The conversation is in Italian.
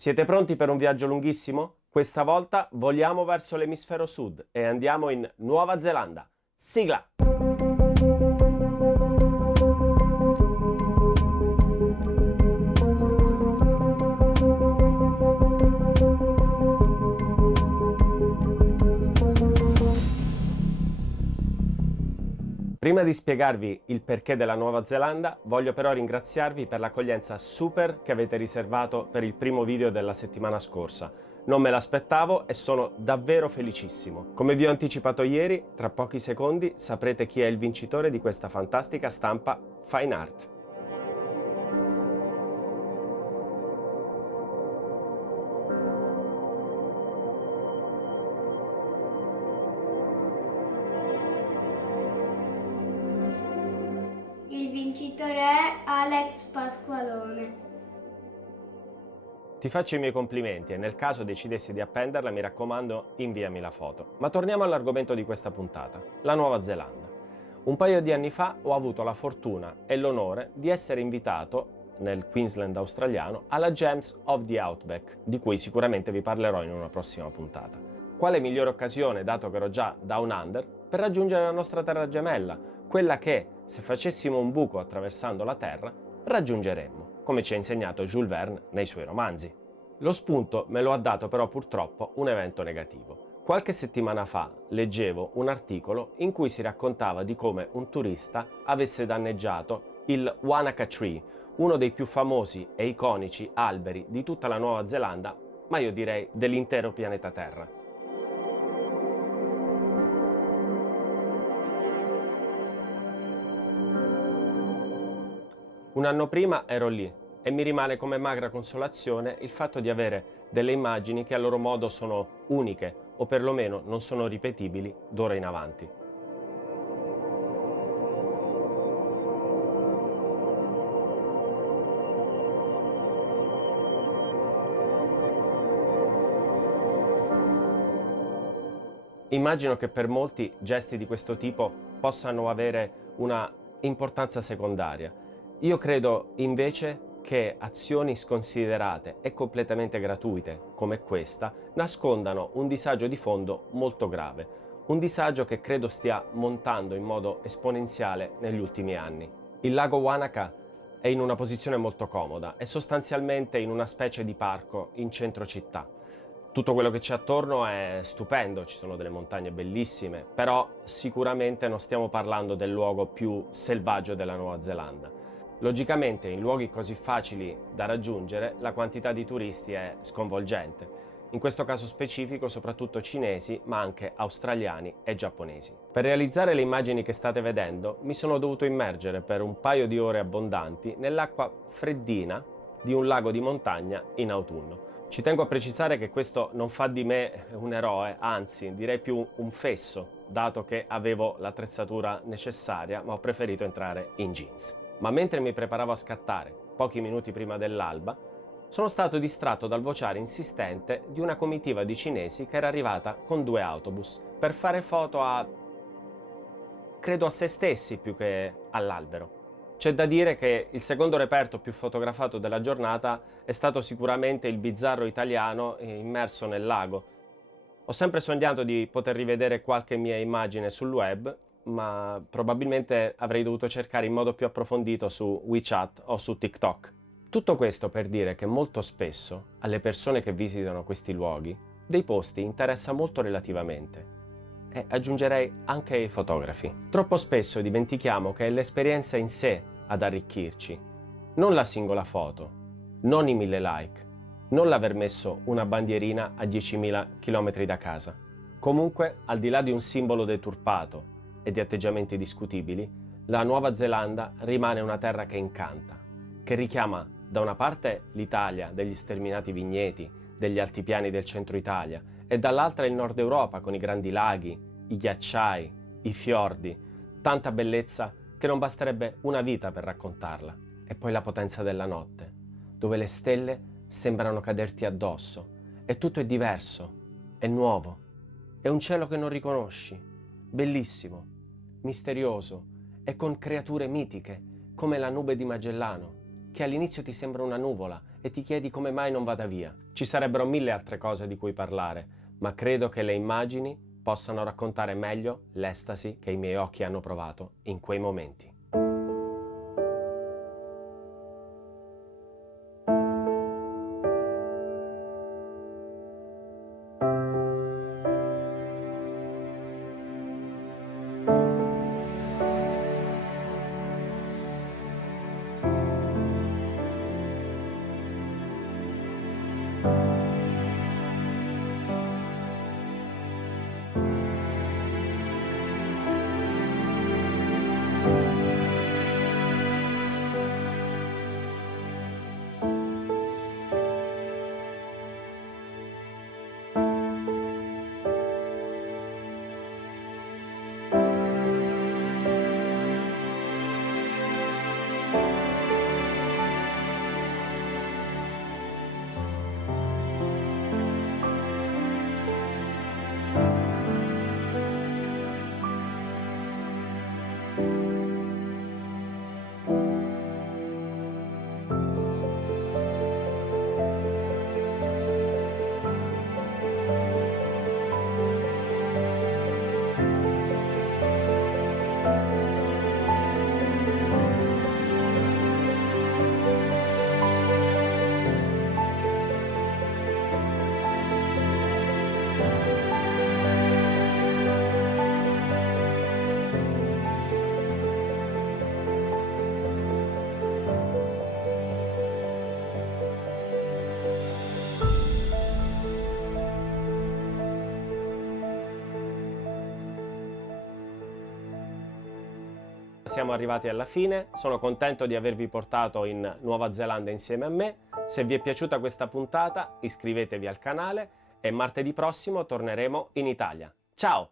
Siete pronti per un viaggio lunghissimo? Questa volta voliamo verso l'emisfero sud e andiamo in Nuova Zelanda. Sigla! Prima di spiegarvi il perché della Nuova Zelanda, voglio però ringraziarvi per l'accoglienza super che avete riservato per il primo video della settimana scorsa. Non me l'aspettavo e sono davvero felicissimo. Come vi ho anticipato ieri, tra pochi secondi saprete chi è il vincitore di questa fantastica stampa Fine Art. Il vincitore è Alex Pasqualone. Ti faccio i miei complimenti e nel caso decidessi di appenderla, mi raccomando, inviami la foto. Ma torniamo all'argomento di questa puntata, la Nuova Zelanda. Un paio di anni fa ho avuto la fortuna e l'onore di essere invitato nel Queensland australiano alla Gems of the Outback, di cui sicuramente vi parlerò in una prossima puntata. Quale migliore occasione, dato che ero già Down Under, per raggiungere la nostra terra gemella, quella che, se facessimo un buco attraversando la Terra, raggiungeremmo, come ci ha insegnato Jules Verne nei suoi romanzi. Lo spunto me lo ha dato però purtroppo un evento negativo. Qualche settimana fa leggevo un articolo in cui si raccontava di come un turista avesse danneggiato il Wanaka Tree, uno dei più famosi e iconici alberi di tutta la Nuova Zelanda, ma io direi dell'intero pianeta Terra. Un anno prima ero lì e mi rimane come magra consolazione il fatto di avere delle immagini che a loro modo sono uniche o perlomeno non sono ripetibili d'ora in avanti. Immagino che per molti gesti di questo tipo possano avere una importanza secondaria. Io credo invece che azioni sconsiderate e completamente gratuite come questa nascondano un disagio di fondo molto grave, un disagio che credo stia montando in modo esponenziale negli ultimi anni. Il lago Wanaka è in una posizione molto comoda, è sostanzialmente in una specie di parco in centro città. Tutto quello che c'è attorno è stupendo, ci sono delle montagne bellissime, però sicuramente non stiamo parlando del luogo più selvaggio della Nuova Zelanda. Logicamente, in luoghi così facili da raggiungere, la quantità di turisti è sconvolgente. In questo caso specifico, soprattutto cinesi, ma anche australiani e giapponesi. Per realizzare le immagini che state vedendo, mi sono dovuto immergere per un paio di ore abbondanti nell'acqua freddina di un lago di montagna in autunno. Ci tengo a precisare che questo non fa di me un eroe, anzi direi più un fesso, dato che avevo l'attrezzatura necessaria, ma ho preferito entrare in jeans. Ma mentre mi preparavo a scattare, pochi minuti prima dell'alba, sono stato distratto dal vociare insistente di una comitiva di cinesi che era arrivata con 2 autobus per fare foto credo a se stessi più che all'albero. C'è da dire che il secondo reperto più fotografato della giornata è stato sicuramente il bizzarro italiano immerso nel lago. Ho sempre sognato di poter rivedere qualche mia immagine sul web, ma probabilmente avrei dovuto cercare in modo più approfondito su WeChat o su TikTok. Tutto questo per dire che molto spesso alle persone che visitano questi luoghi dei posti interessa molto relativamente. E aggiungerei anche ai fotografi. Troppo spesso dimentichiamo che è l'esperienza in sé ad arricchirci, non la singola foto, non i 1000 like, non l'aver messo una bandierina a 10.000 km da casa. Comunque, al di là di un simbolo deturpato e di atteggiamenti discutibili, la Nuova Zelanda rimane una terra che incanta, che richiama da una parte l'Italia degli sterminati vigneti, degli altipiani del centro Italia, e dall'altra il nord Europa con i grandi laghi, i ghiacciai, i fiordi, tanta bellezza che non basterebbe una vita per raccontarla. E poi la potenza della notte, dove le stelle sembrano caderti addosso e tutto è diverso, è nuovo, è un cielo che non riconosci, bellissimo, misterioso e con creature mitiche come la nube di Magellano, che all'inizio ti sembra una nuvola e ti chiedi come mai non vada via. Ci sarebbero mille altre cose di cui parlare, ma credo che le immagini possano raccontare meglio l'estasi che i miei occhi hanno provato in quei momenti. Siamo arrivati alla fine, sono contento di avervi portato in Nuova Zelanda insieme a me. Se vi è piaciuta questa puntata, iscrivetevi al canale e martedì prossimo torneremo in Italia. Ciao!